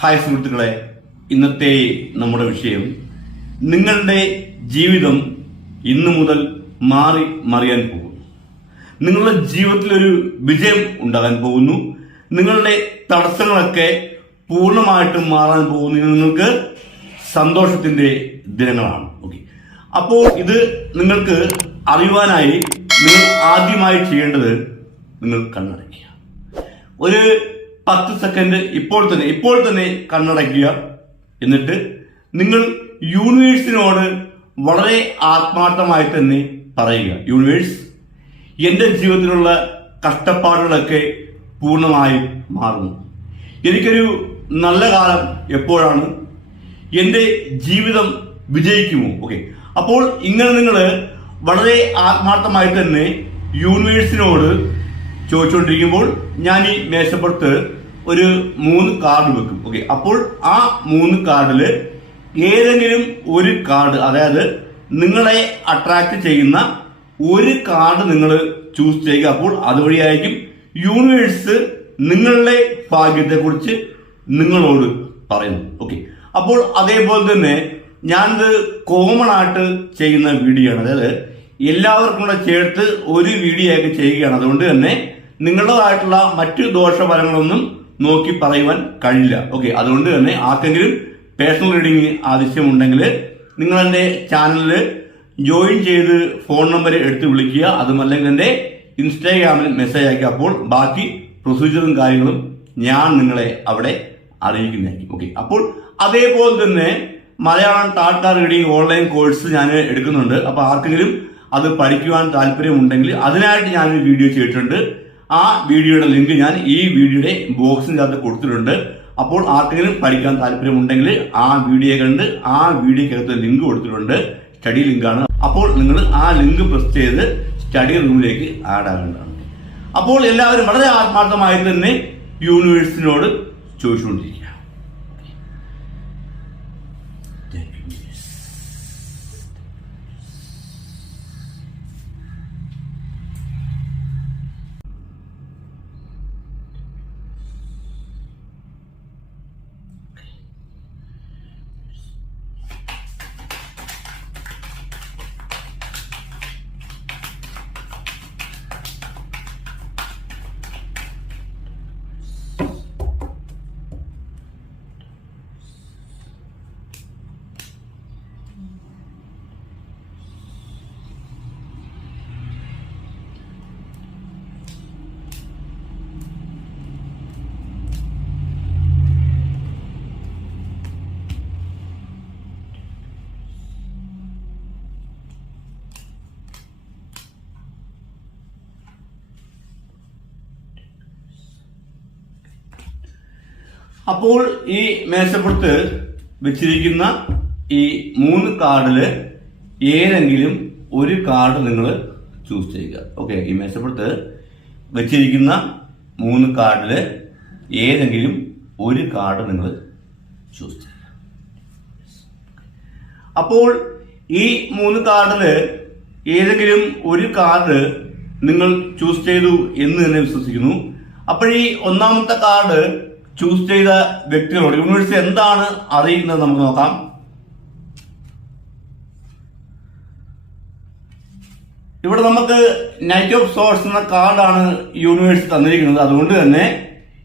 Hi സുഹൃത്തുക്കളെ ഇന്നത്തെ നമ്മുടെ വിഷയം നിങ്ങളുടെ ജീവിതം ഇന്നു മുതൽ മാറി മറിയാൻ പോകുന്നു. നിങ്ങളുടെ ജീവിതത്തിൽ ഒരു വിജയം ഉണ്ടാകാൻ പോകുന്നു. നിങ്ങളുടെ തടസ്സങ്ങളൊക്കെ പൂർണമായിട്ടും മാറാൻ പോകുന്നു നിങ്ങൾക്ക് സന്തോഷത്തിന്റെ ദിനങ്ങളാണ്. ഓക്കെ അപ്പോൾ ഇത് നിങ്ങൾക്ക് അറിയുവാനായി നിങ്ങൾ ആദ്യമായി ചെയ്യേണ്ടത് നിങ്ങൾ കണ്ണടയ്ക്കുക. ഒരു പത്ത് സെക്കൻഡ് ഇപ്പോൾ തന്നെ ഇപ്പോൾ തന്നെ കണ്ണടയ്ക്കുക. എന്നിട്ട് നിങ്ങൾ യൂണിവേഴ്സിനോട് വളരെ ആത്മാർത്ഥമായി തന്നെ പറയുക. യൂണിവേഴ്സ് എന്റെ ജീവിതത്തിലുള്ള കഷ്ടപ്പാടുകളൊക്കെ പൂർണമായും മാറുന്നു. എനിക്കൊരു നല്ല കാലം എപ്പോഴാണ്? എന്റെ ജീവിതം വിജയിക്കുമോ? ഓക്കെ അപ്പോൾ ഇങ്ങനെ നിങ്ങൾ വളരെ ആത്മാർത്ഥമായി തന്നെ യൂണിവേഴ്സിനോട് ചോദിച്ചുകൊണ്ടിരിക്കുമ്പോൾ ഞാൻ ഈ മേശപ്പുറത്ത് ഒരു മൂന്ന് കാർഡ് വെക്കും. ഓക്കെ അപ്പോൾ ആ മൂന്ന് കാർഡിൽ ഏതെങ്കിലും ഒരു കാർഡ് അതായത് നിങ്ങളെ അട്രാക്ട് ചെയ്യുന്ന ഒരു കാർഡ് നിങ്ങൾ ചൂസ് ചെയ്യുക. അപ്പോൾ അതുവഴിയായിരിക്കും യൂണിവേഴ്സ് നിങ്ങളുടെ ഭാഗ്യത്തെ കുറിച്ച് നിങ്ങളോട് പറയുന്നു ഓക്കെ അപ്പോൾ അതേപോലെ തന്നെ ഞാനിത് കോമൺ ആയിട്ട് ചെയ്യുന്ന വീഡിയോ ആണ്. അതായത് എല്ലാവർക്കും കൂടെ ചേർത്ത് ഒരു വീഡിയോ ആയിട്ട് ചെയ്യുകയാണ്. അതുകൊണ്ട് തന്നെ നിങ്ങളുടേതായിട്ടുള്ള മറ്റു ദോഷഫലങ്ങളൊന്നും നോക്കി പറയുവാൻ കഴിയില്ല. ഓക്കെ അതുകൊണ്ട് തന്നെ ആർക്കെങ്കിലും പേഴ്സണൽ റീഡിംഗ് ആവശ്യമുണ്ടെങ്കിൽ നിങ്ങൾ എന്റെ ചാനലിൽ ജോയിൻ ചെയ്ത് ഫോൺ നമ്പർ എടുത്ത് വിളിക്കുക. അതുമല്ലെങ്കിൽ എന്റെ ഇൻസ്റ്റാഗ്രാമിൽ മെസ്സേജ് അയക്കുക. അപ്പോൾ ബാക്കി പ്രൊസീജിയറും കാര്യങ്ങളും ഞാൻ നിങ്ങളെ അവിടെ അറിയിക്കുന്നതായിരിക്കും. ഓക്കെ അപ്പോൾ അതേപോലെ തന്നെ മലയാളം ടാറ്റാ റീഡിംഗ് ഓൺലൈൻ കോഴ്സ് ഞാൻ എടുക്കുന്നുണ്ട്. അപ്പോൾ ആർക്കെങ്കിലും അത് പഠിക്കുവാൻ താല്പര്യമുണ്ടെങ്കിൽ അതിനായിട്ട് ഞാനൊരു വീഡിയോ ചെയ്തിട്ടുണ്ട്. ആ വീഡിയോയുടെ ലിങ്ക് ഞാൻ ഈ വീഡിയോയുടെ ബോക്സിനകത്ത് കൊടുത്തിട്ടുണ്ട്. അപ്പോൾ ആർക്കെങ്കിലും പഠിക്കാൻ താല്പര്യമുണ്ടെങ്കിൽ ആ വീഡിയോ കണ്ട് ആ വീഡിയോക്കകത്ത് ലിങ്ക് കൊടുത്തിട്ടുണ്ട്. സ്റ്റഡി ലിങ്കാണ് അപ്പോൾ നിങ്ങൾ ആ ലിങ്ക് പ്രസ് ചെയ്ത് സ്റ്റഡി റൂമിലേക്ക് ആഡ് ആകേണ്ടതാണ് അപ്പോൾ എല്ലാവരും വളരെ ആത്മാർത്ഥമായി തന്നെ യൂണിവേഴ്സിനോട് ചോദിച്ചുകൊണ്ടിരിക്കുക. അപ്പോൾ ഈ മേശപ്പുറത്ത് വെച്ചിരിക്കുന്ന ഈ മൂന്ന് കാർഡിൽ ഏതെങ്കിലും ഒരു കാർഡ് നിങ്ങൾ ചൂസ് ചെയ്യുക. ഓക്കെ ഈ മേശപ്പുറത്ത് വെച്ചിരിക്കുന്ന മൂന്ന് കാർഡിൽ ഏതെങ്കിലും ഒരു കാർഡ് നിങ്ങൾ ചൂസ് ചെയ്യുക. അപ്പോൾ ഈ മൂന്ന് കാർഡിൽ ഏതെങ്കിലും ഒരു കാർഡ് നിങ്ങൾ ചൂസ് ചെയ്തു എന്ന് തന്നെ വിശ്വസിക്കുന്നു. അപ്പോൾ ഈ ഒന്നാമത്തെ കാർഡ് ചൂസ് ചെയ്ത വ്യക്തികളോട് യൂണിവേഴ്സ് എന്താണ് അറിയുന്നത് നമുക്ക് നോക്കാം. ഇവിടെ നമുക്ക് നൈറ്റ് ഓഫ് സോഴ്സ് എന്ന കാർഡാണ് യൂണിവേഴ്സ് തന്നിരിക്കുന്നത്. അതുകൊണ്ട് തന്നെ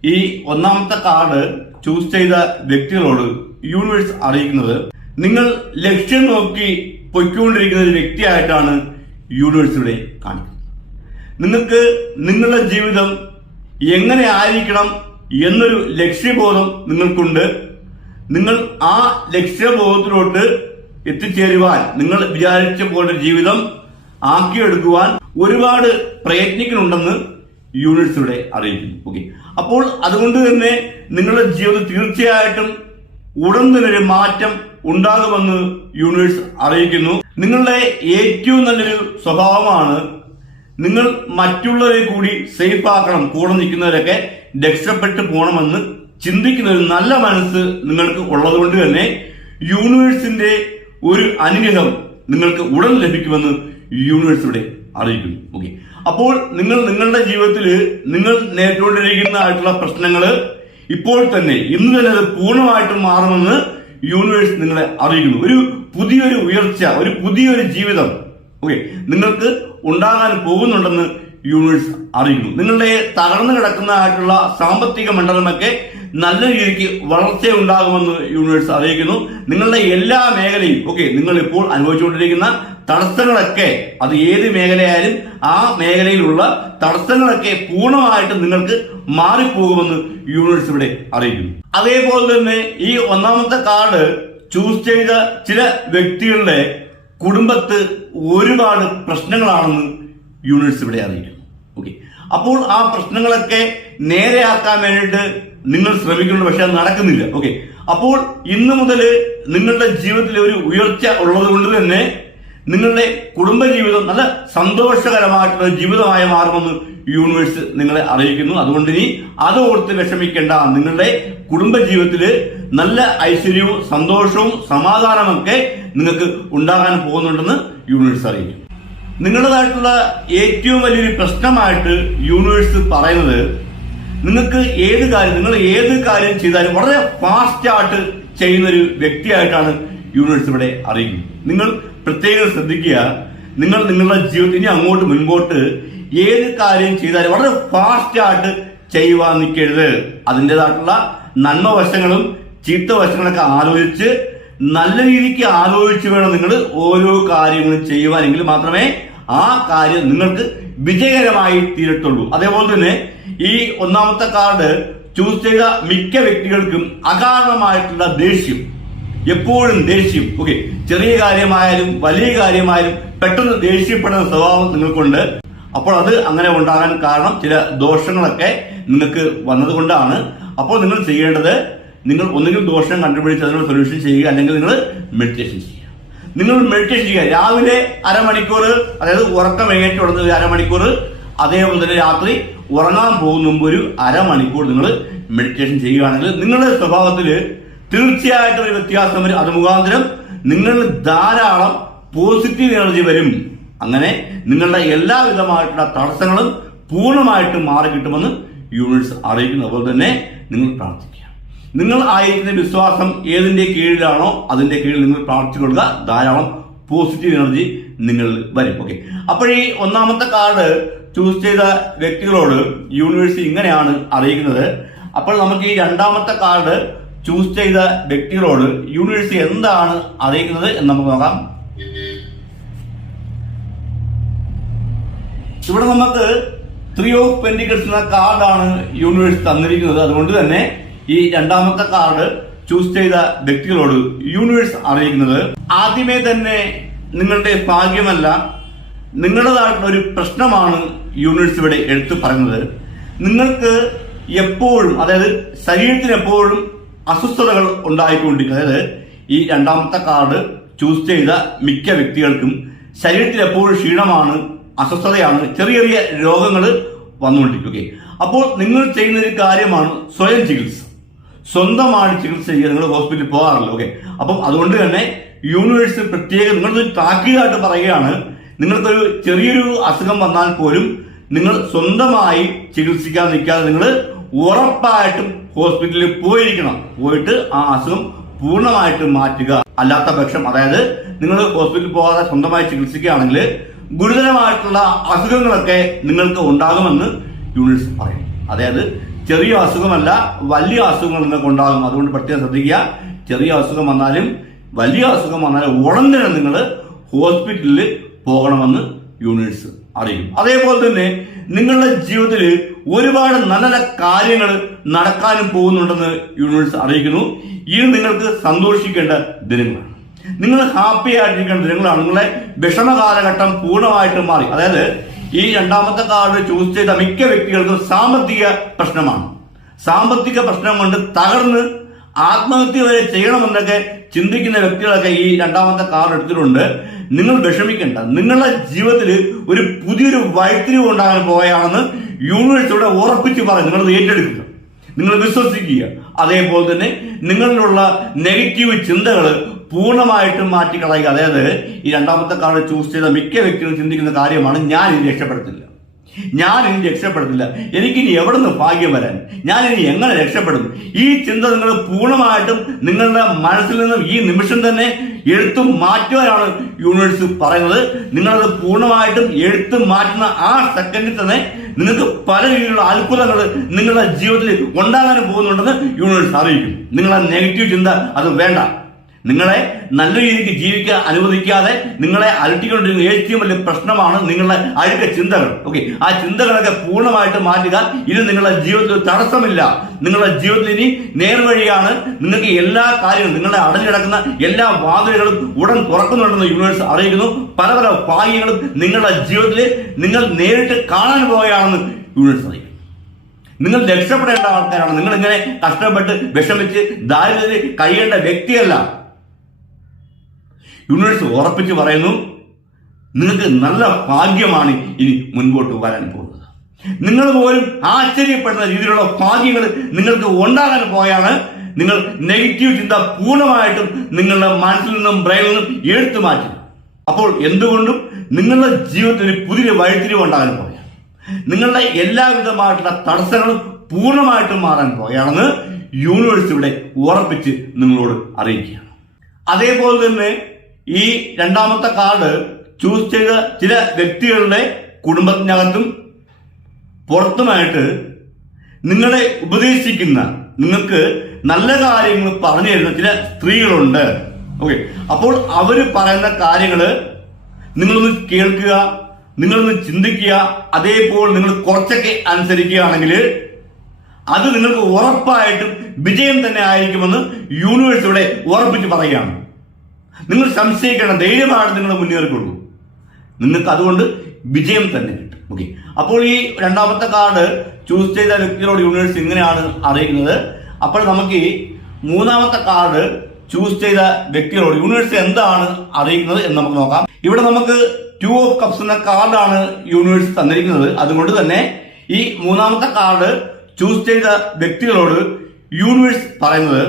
ഈ ഒന്നാമത്തെ കാർഡ് ചൂസ് ചെയ്ത വ്യക്തികളോട് യൂണിവേഴ്സ് അറിയിക്കുന്നത്. നിങ്ങൾ ലക്ഷ്യം നോക്കി പൊയ്ക്കൊണ്ടിരിക്കുന്ന ഒരു വ്യക്തിയായിട്ടാണ് യൂണിവേഴ്സ് ഇവിടെ കാണിക്കുന്നത്. നിങ്ങൾക്ക് നിങ്ങളുടെ ജീവിതം എങ്ങനെ ആയിരിക്കണം എന്നൊരു ലക്ഷ്യബോധം നിങ്ങൾക്കുണ്ട്. നിങ്ങൾ ആ ലക്ഷ്യബോധത്തിലോട്ട് എത്തിച്ചേരുവാൻ നിങ്ങൾ വിചാരിച്ച പോലെ ജീവിതം ആക്കിയെടുക്കുവാൻ ഒരുപാട് പ്രയത്നിക്കുന്നുണ്ടെന്ന് യൂണിറ്റ്സിലൂടെ അറിയിക്കുന്നു. ഓക്കെ അപ്പോൾ അതുകൊണ്ട് തന്നെ നിങ്ങളുടെ ജീവിതം തീർച്ചയായിട്ടും ഉടൻ തന്നെ ഒരു മാറ്റം ഉണ്ടാകുമെന്ന് യൂണിവേഴ്സ് അറിയിക്കുന്നു. നിങ്ങളുടെ ഏറ്റവും നല്ലൊരു സ്വഭാവമാണ് നിങ്ങൾ മറ്റുള്ളവരെ കൂടി സേഫ് ആക്കണം കൂടെ നിൽക്കുന്നവരൊക്കെ. രക്ഷപ്പെട്ടു പോകണമെന്ന് ചിന്തിക്കുന്ന ഒരു നല്ല മനസ്സ് നിങ്ങൾക്ക് ഉള്ളതുകൊണ്ട് തന്നെ യൂണിവേഴ്സിന്റെ ഒരു അനുഗ്രഹം നിങ്ങൾക്ക് ഉടൻ ലഭിക്കുമെന്ന് യൂണിവേഴ്സ് അറിയിക്കുന്നു. ഓക്കെ അപ്പോൾ നിങ്ങൾ നിങ്ങളുടെ ജീവിതത്തിൽ നിങ്ങൾ നേരിട്ടുകൊണ്ടിരിക്കുന്ന ആയിട്ടുള്ള പ്രശ്നങ്ങൾ ഇപ്പോൾ തന്നെ ഇന്ന് തന്നെ അത് പൂർണമായിട്ടും മാറുമെന്ന് യൂണിവേഴ്സ് നിങ്ങളെ അറിയിക്കുന്നു. ഒരു പുതിയൊരു ഉയർച്ച ഒരു പുതിയൊരു ജീവിതം ഓക്കെ നിങ്ങൾക്ക് ഉണ്ടാകാൻ പോകുന്നുണ്ടെന്ന് യൂണിവേഴ്സ് അറിയിക്കുന്നു നിങ്ങളുടെ തകർന്നു കിടക്കുന്നതായിട്ടുള്ള സാമ്പത്തിക മണ്ഡലമൊക്കെ നല്ല രീതിക്ക് വളർച്ച ഉണ്ടാകുമെന്ന് യൂണിവേഴ്സ് അറിയിക്കുന്നു. നിങ്ങളുടെ എല്ലാ മേഖലയും ഓക്കെ നിങ്ങൾ ഇപ്പോൾ അനുഭവിച്ചുകൊണ്ടിരിക്കുന്ന തടസ്സങ്ങളൊക്കെ അത് ഏത് മേഖലയായാലും ആ മേഖലയിലുള്ള തടസ്സങ്ങളൊക്കെ പൂർണമായിട്ട് നിങ്ങൾക്ക് മാറിപ്പോകുമെന്ന് യൂണിവേഴ്സ് ഇവിടെ അറിയിക്കുന്നു. അതേപോലെ തന്നെ ഈ ഒന്നാമത്തെ കാർഡ് ചൂസ് ചെയ്ത ചില വ്യക്തികളുടെ കുടുംബത്ത് ഒരുപാട് പ്രശ്നങ്ങളാണെന്ന് യൂണിവേഴ്സ് ഇവിടെ അറിയിക്കുന്നു. ഓക്കെ. അപ്പോൾ ആ പ്രശ്നങ്ങളൊക്കെ നേരെയാക്കാൻ വേണ്ടിയിട്ട് നിങ്ങൾ ശ്രമിക്കുന്നുണ്ട് പക്ഷെ അത് നടക്കുന്നില്ല. ഓക്കെ. അപ്പോൾ ഇന്നു മുതൽ നിങ്ങളുടെ ജീവിതത്തിൽ ഒരു ഉയർച്ച ഉള്ളത് കൊണ്ട് തന്നെ നിങ്ങളുടെ കുടുംബജീവിതം നല്ല സന്തോഷകരമായിട്ടുള്ള ജീവിതമായി മാറുമെന്ന് യൂണിവേഴ്സ് നിങ്ങളെ അറിയിക്കുന്നു. അതുകൊണ്ട് ഇനി അത് ഓർത്ത് വിഷമിക്കേണ്ട നിങ്ങളുടെ കുടുംബജീവിതത്തിൽ നല്ല ഐശ്വര്യവും സന്തോഷവും സമാധാനമൊക്കെ നിങ്ങൾക്ക് ഉണ്ടാകാൻ പോകുന്നുണ്ടെന്ന് യൂണിവേഴ്സ് അറിയിക്കും നിങ്ങളുടേതായിട്ടുള്ള ഏറ്റവും വലിയൊരു പ്രശ്നമായിട്ട് യൂണിവേഴ്സ് പറയുന്നത് നിങ്ങൾക്ക് ഏത് കാര്യം നിങ്ങൾ ഏത് കാര്യം ചെയ്താലും വളരെ ഫാസ്റ്റ് ആയിട്ട് ചെയ്യുന്ന ഒരു വ്യക്തിയായിട്ടാണ് യൂണിവേഴ്സ് ഇവിടെ അറിയിക്കുന്നത് നിങ്ങൾ പ്രത്യേകം ശ്രദ്ധിക്കുക നിങ്ങൾ നിങ്ങളുടെ ജീവിതത്തിന് അങ്ങോട്ട് മുൻപോട്ട് ഏത് കാര്യം ചെയ്താലും വളരെ ഫാസ്റ്റ് ആയിട്ട് ചെയ്യുവാൻ നിൽക്കരുത്. അതിന്റെതായിട്ടുള്ള നന്മവശങ്ങളും ചീത്ത വശങ്ങളൊക്കെ ആലോചിച്ച് നല്ല രീതിക്ക് ആലോചിച്ച് വേണം നിങ്ങൾ ഓരോ കാര്യങ്ങളും ചെയ്യുവാനെങ്കിൽ മാത്രമേ ആ കാര്യം നിങ്ങൾക്ക് വിജയകരമായി തീരത്തുള്ളൂ. അതേപോലെ തന്നെ ഈ ഒന്നാമത്തെ കാർഡ് ചൂസ് ചെയ്ത മിക്ക വ്യക്തികൾക്കും അകാരണമായിട്ടുള്ള ദേഷ്യം. എപ്പോഴും ദേഷ്യം. ഓക്കെ. ചെറിയ കാര്യമായാലും വലിയ കാര്യമായാലും പെട്ടെന്ന് ദേഷ്യപ്പെടുന്ന സ്വഭാവം നിങ്ങൾക്കുണ്ട്. അപ്പോൾ അത് അങ്ങനെ ഉണ്ടാകാൻ കാരണം ചില ദോഷങ്ങളൊക്കെ നിങ്ങൾക്ക് വന്നതുകൊണ്ടാണ്. അപ്പോൾ നിങ്ങൾ ചെയ്യേണ്ടത് നിങ്ങൾ ഒന്നുകിൽ ദോഷം കണ്ടുപിടിച്ച് അതിനുള്ള സൊല്യൂഷൻ ചെയ്യുക അല്ലെങ്കിൽ നിങ്ങൾ മെഡിറ്റേഷൻ ചെയ്യുക. നിങ്ങൾ മെഡിറ്റേഷൻ ചെയ്യുക. രാവിലെ അരമണിക്കൂർ അതായത് ഉറക്കം എഴുന്നേറ്റ് ഉടനെ അരമണിക്കൂർ അതേപോലെ തന്നെ രാത്രി ഉറങ്ങാൻ പോകുന്ന മുമ്പ് ഒരു അരമണിക്കൂർ നിങ്ങൾ മെഡിറ്റേഷൻ ചെയ്യുകയാണെങ്കിൽ നിങ്ങളുടെ സ്വഭാവത്തിൽ തീർച്ചയായിട്ടും ഒരു വ്യത്യാസം വരും. അത് മുഖാന്തരം നിങ്ങളിൽ ധാരാളം പോസിറ്റീവ് എനർജി വരും. അങ്ങനെ നിങ്ങളുടെ എല്ലാവിധമായിട്ടുള്ള തടസ്സങ്ങളും പൂർണമായിട്ടും മാറി കിട്ടുമെന്ന് യൂണിറ്റ്സ് അറിയിക്കുന്നു അതുപോലെ തന്നെ നിങ്ങൾ പ്രാർത്ഥിക്കുക. നിങ്ങൾ ആയിരിക്കുന്ന വിശ്വാസം ഏതിന്റെ കീഴിലാണോ അതിന്റെ കീഴിൽ നിങ്ങൾ പ്രാർത്ഥിച്ചു കൊടുക്കുക ധാരാളം പോസിറ്റീവ് എനർജി നിങ്ങൾ വരും. ഓക്കെ അപ്പോൾ ഈ ഒന്നാമത്തെ കാർഡ് ചൂസ് ചെയ്ത വ്യക്തികളോട് യൂണിവേഴ്സിറ്റി ഇങ്ങനെയാണ് അറിയിക്കുന്നത്. അപ്പോൾ നമുക്ക് ഈ രണ്ടാമത്തെ കാർഡ് ചൂസ് ചെയ്ത വ്യക്തികളോട് യൂണിവേഴ്സിറ്റി എന്താണ് അറിയിക്കുന്നത് എന്ന് നമുക്ക് നോക്കാം. ഇവിടെ നമുക്ക് ത്രീ ഓഫ് പെൻഡിക്കൽസ് എന്ന കാർഡാണ് യൂണിവേഴ്സ് തന്നിരിക്കുന്നത്. അതുകൊണ്ട് തന്നെ ഈ രണ്ടാമത്തെ കാർഡ് ചൂസ് ചെയ്ത വ്യക്തികളോട് യൂണിവേഴ്സ് അറിയിക്കുന്നത് ആദ്യമേ തന്നെ നിങ്ങളുടെ ഭാഗ്യമല്ല. നിങ്ങളുടേതായിട്ടുള്ള ഒരു പ്രശ്നമാണ് യൂണിവേഴ്സ് ഇവിടെ എടുത്തു പറയുന്നത്. നിങ്ങൾക്ക് എപ്പോഴും അതായത് ശരീരത്തിന് എപ്പോഴും അസ്വസ്ഥതകൾ ഉണ്ടായിക്കൊണ്ടിരിക്കും അതായത് ഈ രണ്ടാമത്തെ കാർഡ് ചൂസ് ചെയ്ത മിക്ക വ്യക്തികൾക്കും ശരീരത്തിൽ എപ്പോഴും ക്ഷീണമാണ് അസ്വസ്ഥതയാണ് ചെറിയ ചെറിയ രോഗങ്ങൾ വന്നുകൊണ്ടിരിക്കുകയും അപ്പോൾ നിങ്ങൾ ചെയ്യുന്ന ഒരു കാര്യമാണ് സ്വയം ചികിത്സ. സ്വന്തമാണ് ചികിത്സ ചെയ്യുക നിങ്ങൾ ഹോസ്പിറ്റലിൽ പോകാറില്ല. ഓക്കെ അപ്പം അതുകൊണ്ട് തന്നെ യൂണിവേഴ്സ് പ്രത്യേകം നിങ്ങളൊരു താക്കീതായിട്ട് പറയുകയാണ്. നിങ്ങൾക്കൊരു ചെറിയൊരു അസുഖം വന്നാൽ പോലും നിങ്ങൾ സ്വന്തമായി ചികിത്സിക്കാൻ നിൽക്കാതെ നിങ്ങൾ ഉറപ്പായിട്ടും ഹോസ്പിറ്റലിൽ പോയിരിക്കണം. പോയിട്ട് ആ അസുഖം പൂർണമായിട്ടും മാറ്റുക. അല്ലാത്ത പക്ഷം അതായത് നിങ്ങൾ ഹോസ്പിറ്റലിൽ പോകാതെ സ്വന്തമായി ചികിത്സിക്കുകയാണെങ്കിൽ ഗുരുതരമായിട്ടുള്ള അസുഖങ്ങളൊക്കെ നിങ്ങൾക്ക് ഉണ്ടാകുമെന്ന് യൂണിവേഴ്സ് പറയും അതായത് ചെറിയ അസുഖമല്ല വലിയ അസുഖങ്ങൾ നിങ്ങൾക്ക് ഉണ്ടാകും. അതുകൊണ്ട് പ്രത്യേകം ശ്രദ്ധിക്കുക. ചെറിയ അസുഖം വന്നാലും വലിയ അസുഖം വന്നാലും ഉടൻ തന്നെ നിങ്ങൾ ഹോസ്പിറ്റലിൽ പോകണമെന്ന് യൂണിറ്റ്സ് അറിയും. അതേപോലെ തന്നെ നിങ്ങളുടെ ജീവിതത്തിൽ ഒരുപാട് നല്ല നല്ല കാര്യങ്ങൾ നടക്കാനും പോകുന്നുണ്ടെന്ന് യൂണിവേഴ്സ് അറിയിക്കുന്നു. ഇത് നിങ്ങൾക്ക് സന്തോഷിക്കേണ്ട ദിനങ്ങളാണ്. നിങ്ങൾ ഹാപ്പി ആയിട്ടിരിക്കേണ്ട ദിനങ്ങളാണ്. നിങ്ങളെ വിഷമ കാലഘട്ടം പൂർണമായിട്ട് മാറി. അതായത് ഈ രണ്ടാമത്തെ കാർഡ് ചൂസ് ചെയ്ത മിക്ക വ്യക്തികൾക്കും സാമ്പത്തിക പ്രശ്നമാണ്. സാമ്പത്തിക പ്രശ്നം കൊണ്ട് തകർന്ന് ആത്മഹത്യ വരെ ചെയ്യണമെന്നൊക്കെ ചിന്തിക്കുന്ന വ്യക്തികളൊക്കെ ഈ രണ്ടാമത്തെ കാർഡ് എടുത്തിട്ടുണ്ട്. നിങ്ങൾ വിഷമിക്കേണ്ട. നിങ്ങളുടെ ജീവിതത്തിൽ ഒരു പുതിയൊരു വൈത്തിരിവ് ഉണ്ടാകാൻ യൂണിവേഴ്സ് യൂണിവേഴ്സിറ്റിയുടെ ഉറപ്പിച്ച് പറയും നിങ്ങൾ ഏറ്റെടുക്കുക. നിങ്ങൾ വിശ്വസിക്കുക. അതേപോലെ തന്നെ നിങ്ങളിലുള്ള നെഗറ്റീവ് ചിന്തകൾ പൂർണമായിട്ടും മാറ്റിക്കളയുക അതായത് ഈ രണ്ടാമത്തെ കാർഡ് ചൂസ് ചെയ്ത മിക്ക വ്യക്തികളും ചിന്തിക്കുന്ന കാര്യമാണ് ഞാൻ ഇനി രക്ഷപ്പെടുത്തില്ല ഞാൻ ഇനി രക്ഷപ്പെടുന്നില്ല. എനിക്കിനി എവിടെ നിന്ന് ഭാഗ്യം വരാൻ? ഞാൻ ഇനി എങ്ങനെ രക്ഷപ്പെടും? ഈ ചിന്ത നിങ്ങൾ പൂർണമായിട്ടും നിങ്ങളുടെ മനസ്സിൽ നിന്നും ഈ നിമിഷം തന്നെ എടുത്തു മാറ്റുവാനാണ് യൂണിവേഴ്സ് പറയുന്നത്. നിങ്ങളത് പൂർണമായിട്ടും എടുത്തു മാറ്റുന്ന ആ സെക്കൻഡിൽ തന്നെ നിങ്ങൾക്ക് പല രീതിയിലുള്ള അത്ഭുതങ്ങൾ നിങ്ങളുടെ ജീവിതത്തിൽ ഉണ്ടാകാൻ പോകുന്നുണ്ടെന്ന് യൂണിവേഴ്സ് അറിയിക്കും. നിങ്ങളുടെ നെഗറ്റീവ് ചിന്ത അത് വേണ്ട. നിങ്ങളെ നല്ല രീതിക്ക് ജീവിക്കാൻ അനുവദിക്കാതെ നിങ്ങളെ അലട്ടിക്കൊണ്ടിരുന്ന ഏറ്റവും വലിയ പ്രശ്നമാണ് നിങ്ങളുടെ അഴുക്ക ചിന്തകൾ. ഓക്കെ ആ ചിന്തകളൊക്കെ പൂർണമായിട്ട് മാറ്റുക. ഇത് നിങ്ങളുടെ ജീവിതത്തിൽ തടസ്സമില്ല. നിങ്ങളുടെ ജീവിതത്തിൽ ഇനി നേർവഴിയാണ് നിങ്ങൾക്ക് എല്ലാ കാര്യങ്ങളും നിങ്ങളെ അടഞ്ഞിടക്കുന്ന എല്ലാ വാതിലുകളും ഉടൻ തുറക്കുന്നുണ്ടെന്ന് യൂണിവേഴ്സ് അറിയിക്കുന്നു. പല പല ഭാഗ്യങ്ങളും നിങ്ങളുടെ ജീവിതത്തിൽ നിങ്ങൾ നേരിട്ട് കാണാൻ പോവുകയാണെന്ന് യൂണിവേഴ്സ് അറിയിക്കുന്നു നിങ്ങൾ രക്ഷപ്പെടേണ്ട ആൾക്കാരാണ്. നിങ്ങൾ ഇങ്ങനെ കഷ്ടപ്പെട്ട് വിഷമിച്ച് ദാരിദ്ര്യത്തിൽ കഴിയേണ്ട വ്യക്തിയല്ല. യൂണിവേഴ്സ് ഉറപ്പിച്ച് പറയുന്നു നിങ്ങൾക്ക് നല്ല ഭാഗ്യമാണ് ഇനി മുൻപോട്ട് വരാൻ പോകുന്നത്. നിങ്ങൾ പോലും ആശ്ചര്യപ്പെടുന്ന രീതിയിലുള്ള ഭാഗ്യങ്ങൾ നിങ്ങൾക്ക് ഉണ്ടാകാൻ പോയാണ്. നിങ്ങൾ നെഗറ്റീവ് ചിന്ത പൂർണമായിട്ടും നിങ്ങളുടെ മനസ്സിൽ നിന്നും ബ്രെയിനിൽ നിന്നും എടുത്തു മാറ്റും. അപ്പോൾ എന്തുകൊണ്ടും നിങ്ങളുടെ ജീവിതത്തിൽ പുതിയ വഴിത്തിരിവ് ഉണ്ടാകാൻ പോയാണ്. നിങ്ങളുടെ എല്ലാവിധമായിട്ടുള്ള തടസ്സങ്ങളും പൂർണമായിട്ടും മാറാൻ പോയാണെന്ന് യൂണിവേഴ്സ് ഉറപ്പിച്ച് നിങ്ങളോട് അറിയിക്കുകയാണ്. അതേപോലെ തന്നെ ഈ രണ്ടാമത്തെ കാർഡ് ചൂസ് ചെയ്ത ചില വ്യക്തികളുടെ കുടുംബത്തിനകത്തും പുറത്തുമായിട്ട് നിങ്ങളെ ഉപദേശിക്കുന്ന നിങ്ങൾക്ക് നല്ല കാര്യങ്ങൾ പറഞ്ഞു തരുന്ന ചില സ്ത്രീകളുണ്ട്. ഓക്കെ അപ്പോൾ അവർ പറയുന്ന കാര്യങ്ങൾ നിങ്ങളൊന്ന് കേൾക്കുക നിങ്ങളൊന്ന് ചിന്തിക്കുക അതേപോലെ നിങ്ങൾ കുറച്ചൊക്കെ അനുസരിക്കുകയാണെങ്കിൽ അത് നിങ്ങൾക്ക് ഉറപ്പായിട്ടും വിജയം തന്നെ ആയിരിക്കുമെന്ന് യൂണിവേഴ്സ് ഇവിടെ ഉറപ്പിച്ച് പറയുകയാണ്. നിങ്ങൾ സംശയിക്കണം ധൈര്യമാണ് നിങ്ങൾ മുന്നേറിക്കൊള്ളൂ നിങ്ങൾക്ക് അതുകൊണ്ട് വിജയം തന്നെ കിട്ടും. ഓക്കെ അപ്പോൾ ഈ രണ്ടാമത്തെ കാർഡ് ചൂസ് ചെയ്ത വ്യക്തികളോട് യൂണിവേഴ്സ് ഇങ്ങനെയാണ് അറിയിക്കുന്നത്. അപ്പോൾ നമുക്ക് ഈ മൂന്നാമത്തെ കാർഡ് ചൂസ് ചെയ്ത വ്യക്തികളോട് യൂണിവേഴ്സ് എന്താണ് അറിയിക്കുന്നത് എന്ന് നമുക്ക് നോക്കാം. ഇവിടെ നമുക്ക് ടു ഓഫ് കപ്സ് എന്ന കാർഡാണ് യൂണിവേഴ്സ് തന്നിരിക്കുന്നത്. അതുകൊണ്ട് തന്നെ ഈ മൂന്നാമത്തെ കാർഡ് ചൂസ് ചെയ്ത വ്യക്തികളോട് യൂണിവേഴ്സ് പറയുന്നത്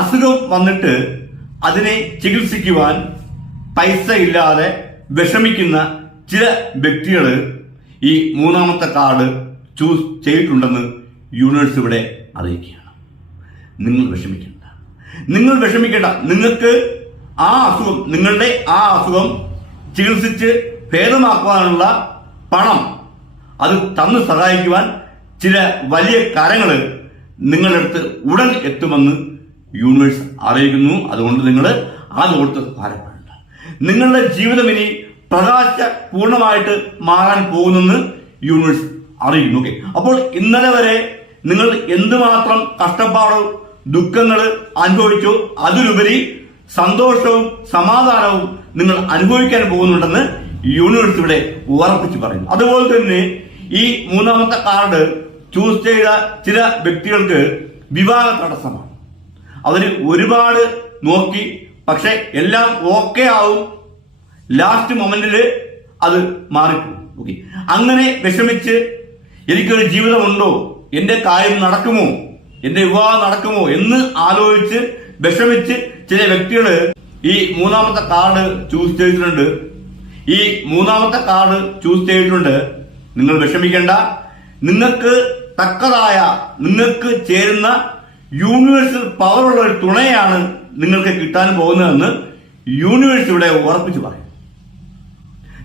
അസുഖം വന്നിട്ട് അതിനെ ചികിത്സിക്കുവാൻ പൈസ ഇല്ലാതെ വിഷമിക്കുന്ന ചില വ്യക്തികൾ ഈ മൂന്നാമത്തെ കാർഡ് ചൂസ് ചെയ്തിട്ടുണ്ടെന്ന് യൂണിവേഴ്സ് ഇവിടെ അറിയിക്കുകയാണ്. നിങ്ങൾ വിഷമിക്കേണ്ട. നിങ്ങൾ വിഷമിക്കേണ്ട. നിങ്ങൾക്ക് ആ അസുഖം നിങ്ങളുടെ ആ അസുഖം ചികിത്സിച്ച് ഭേദമാക്കുവാനുള്ള പണം അത് തന്നു സഹായിക്കുവാൻ ചില വലിയ കാര്യങ്ങൾ നിങ്ങളുടെ അടുത്ത് ഉടൻ എത്തുമെന്ന് യൂണിവേഴ്സ് അറിയിക്കുന്നു. അതുകൊണ്ട് നിങ്ങൾ അതോർത്ത് ഭാരപ്പെടേണ്ട നിങ്ങളുടെ ജീവിതം ഇനി പ്രകാശ പൂർണമായിട്ട് മാറാൻ പോകുന്നെന്ന് യൂണിവേഴ്സ് അറിയുന്നു. ഓക്കെ അപ്പോൾ ഇന്നലെ വരെ നിങ്ങൾ എന്തുമാത്രം കഷ്ടപ്പാടോ ദുഃഖങ്ങൾ അനുഭവിച്ചോ അതിലുപരി സന്തോഷവും സമാധാനവും നിങ്ങൾ അനുഭവിക്കാൻ പോകുന്നുണ്ടെന്ന് യൂണിവേഴ്സ് ഇവിടെ ഉറപ്പിച്ച് പറയുന്നു. അതുപോലെ തന്നെ ഈ മൂന്നാമത്തെ കാർഡ് ചൂസ് ചെയ്ത ചില വ്യക്തികൾക്ക് വിവാഹ തടസ്സമാണ്. അവർ ഒരുപാട് നോക്കി. പക്ഷെ എല്ലാം ഓക്കെ ആവും. ലാസ്റ്റ് മൊമെന്റിൽ അത് മാറിപ്പോകും ഓക്കെ അങ്ങനെ വിഷമിച്ച് എനിക്കൊരു ജീവിതമുണ്ടോ? എന്റെ കാര്യം നടക്കുമോ? എന്റെ വിവാഹം നടക്കുമോ? എന്ന് ആലോചിച്ച് വിഷമിച്ച് ചില വ്യക്തികൾ ഈ മൂന്നാമത്തെ കാർഡ് ചൂസ് ചെയ്തിട്ടുണ്ട്. ഈ മൂന്നാമത്തെ കാർഡ് ചൂസ് ചെയ്തിട്ടുണ്ട്. നിങ്ങൾ വിഷമിക്കേണ്ട. നിങ്ങൾക്ക് തക്കതായ നിങ്ങൾക്ക് ചേരുന്ന യൂണിവേഴ്സൽ പവറുള്ള ഒരു തുണയാണ് നിങ്ങൾക്ക് കിട്ടാൻ പോകുന്നതെന്ന് യൂണിവേഴ്സ് ഇവിടെ ഉറപ്പിച്ചു പറയും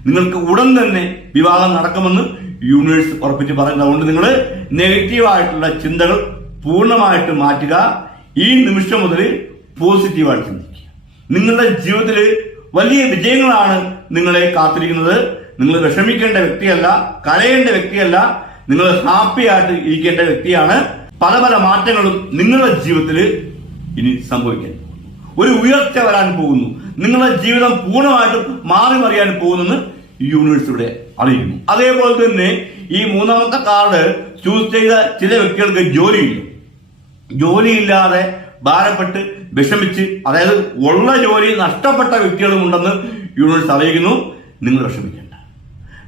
നിങ്ങൾക്ക് ഉടൻ തന്നെ വിവാഹം നടക്കുമെന്ന് യൂണിവേഴ്സ് ഉറപ്പിച്ച് പറയുന്നത് അതുകൊണ്ട് നിങ്ങൾ നെഗറ്റീവായിട്ടുള്ള ചിന്തകൾ പൂർണമായിട്ട് മാറ്റുക. ഈ നിമിഷം മുതൽ പോസിറ്റീവായിട്ട് ചിന്തിക്കുക. നിങ്ങളുടെ ജീവിതത്തിൽ വലിയ വിജയങ്ങളാണ് നിങ്ങളെ കാത്തിരിക്കുന്നത്. നിങ്ങൾ വിഷമിക്കേണ്ട വ്യക്തിയല്ല കരയേണ്ട വ്യക്തിയല്ല നിങ്ങൾ ഹാപ്പി ആയിട്ട് ഇരിക്കേണ്ട വ്യക്തിയാണ് പല പല മാറ്റങ്ങളും നിങ്ങളുടെ ജീവിതത്തിൽ ഇനി സംഭവിക്കാൻ. ഒരു ഉയർച്ച വരാൻ പോകുന്നു. നിങ്ങളുടെ ജീവിതം പൂർണമായിട്ടും മാറി മറിയാൻ പോകുന്നെന്ന് യൂണിവേഴ്സ് ഇവിടെ അറിയിക്കുന്നു അതേപോലെ തന്നെ ഈ മൂന്നാമത്തെ കാർഡ് ചൂസ് ചെയ്ത ചില വ്യക്തികൾക്ക് ജോലിയില്ല. ജോലിയില്ലാതെ ഭാരപ്പെട്ട് വിഷമിച്ച് അതായത് ഉള്ള ജോലി നഷ്ടപ്പെട്ട വ്യക്തികളും ഉണ്ടെന്ന് യൂണിവേഴ്സ് അറിയിക്കുന്നു. നിങ്ങൾ വിഷമിക്കേണ്ട.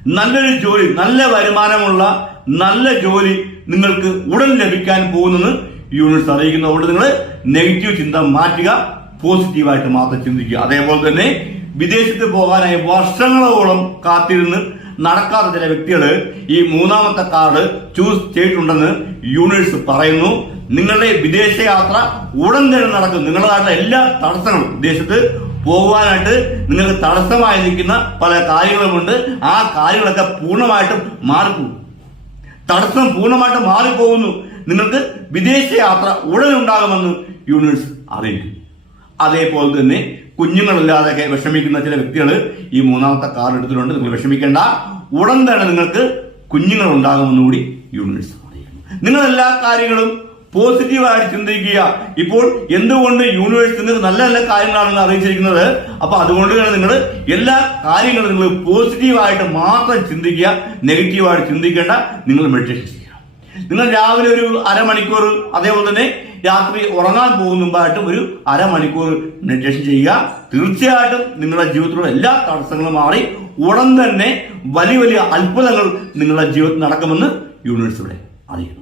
നല്ലൊരു ജോലി നല്ല വരുമാനമുള്ള നല്ല ജോലി നിങ്ങൾക്ക് ഉടൻ ലഭിക്കാൻ പോകുന്നെന്ന് യൂണിവേഴ്സ് അറിയിക്കുന്ന അതുകൊണ്ട് നിങ്ങൾ നെഗറ്റീവ് ചിന്ത മാറ്റുക പോസിറ്റീവായിട്ട് മാത്രം ചിന്തിക്കുക. അതേപോലെ തന്നെ വിദേശത്ത് പോകാനായി വർഷങ്ങളോളം കാത്തിരുന്ന് നടക്കാത്ത ചില വ്യക്തികൾ ഈ മൂന്നാമത്തെ കാർഡ് ചൂസ് ചെയ്തിട്ടുണ്ടെന്ന് യൂണിവേഴ്സ് പറയുന്നു. നിങ്ങളുടെ വിദേശയാത്ര ഉടൻ തന്നെ നടക്കും. നിങ്ങളുടെ എല്ലാ തടസ്സങ്ങളും വിദേശത്ത് പോകുവാനായിട്ട് നിങ്ങൾക്ക് തടസ്സമായി നിൽക്കുന്ന പല കാര്യങ്ങളുമുണ്ട്. ആ കാര്യങ്ങളൊക്കെ പൂർണമായിട്ടും മാറിപ്പോകും. തടസ്സം പൂർണമായിട്ട് മാറിപ്പോകുന്നു. നിങ്ങൾക്ക് വിദേശ യാത്ര ഉടനെ ഉണ്ടാകുമെന്ന് യൂണിവേഴ്സ് അറിയിക്കും അതേപോലെ തന്നെ കുഞ്ഞുങ്ങളില്ലാതെ വിഷമിക്കുന്ന ചില വ്യക്തികൾ ഈ മൂന്നാമത്തെ കാർഡ് എടുത്തിട്ടുണ്ട്. നിങ്ങൾ വിഷമിക്കേണ്ട. ഉടൻ തന്നെ നിങ്ങൾക്ക് കുഞ്ഞുങ്ങൾ ഉണ്ടാകുമെന്നുകൂടി യൂണിവേഴ്സ് അറിയിക്കുന്നു. നിങ്ങൾ എല്ലാ കാര്യങ്ങളും പോസിറ്റീവായിട്ട് ചിന്തിക്കുക. ഇപ്പോൾ എന്തുകൊണ്ട് യൂണിവേഴ്സ് നിങ്ങൾക്ക് നല്ല നല്ല കാര്യങ്ങളാണെന്ന് അറിയിച്ചിരിക്കുന്നത്? അപ്പൊ അതുകൊണ്ട് തന്നെ നിങ്ങൾ എല്ലാ കാര്യങ്ങളും നിങ്ങൾ പോസിറ്റീവായിട്ട് മാത്രം ചിന്തിക്കുക. നെഗറ്റീവായിട്ട് ചിന്തിക്കേണ്ട. നിങ്ങൾ മെഡിറ്റേഷൻ ചെയ്യുക നിങ്ങൾ രാവിലെ ഒരു അരമണിക്കൂർ അതേപോലെ തന്നെ രാത്രി ഉറങ്ങാൻ പോകുന്ന മുമ്പായിട്ട് ഒരു അരമണിക്കൂർ മെഡിറ്റേഷൻ ചെയ്യുക. തീർച്ചയായിട്ടും നിങ്ങളുടെ ജീവിതത്തിലുള്ള എല്ലാ തടസ്സങ്ങളും മാറി ഉടൻ തന്നെ വലിയ വലിയ അത്ഭുതങ്ങൾ നിങ്ങളുടെ ജീവിതത്തിൽ നടക്കുമെന്ന് യൂണിവേഴ്സ് ഇവിടെ അറിയിക്കുന്നു.